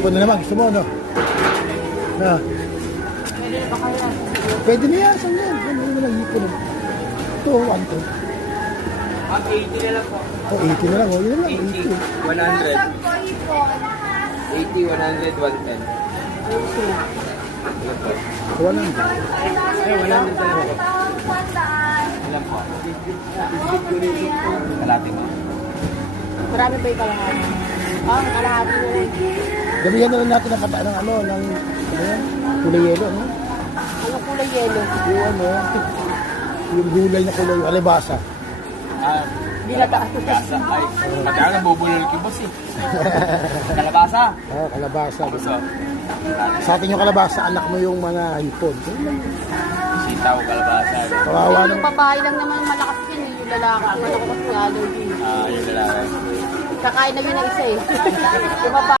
Hipon na naman, gusto mo, no? Na. Pwede na ba kaya? Pwede na yan, saan yan? Ano na lang hipon. Ito, 1 to. 80 na lang po. Oh, 80 na lang, oh, yun lang, 80, 80. 100. 80, 100, 110. Wala lang. Eh, 100 na lang po. Ilan po? Kalati mo. Marami ba yung kalahati? Ah, kalahati mo rin. Gabihan na lang natin ang pata ng ano yan? Kulay yelo, ano? Ano kulay yelo? Yung ano, yung gulay na kulay, alibasa. Ah, Binata. kalabasa. Ay, magkano bubulol ki boss eh. Kalabasa. Ah, kalabasa. Puso. Sa atin yung kalabasa, anak mo yung mga hipon. Sitaw, kalabasa. Kawawa Yung naman. babae lang naman malakas yun eh. Yung lalaki. Ano ko kasi allergy. Ah, yung lalaki. Kakain na yun ng isa eh. Yung babae.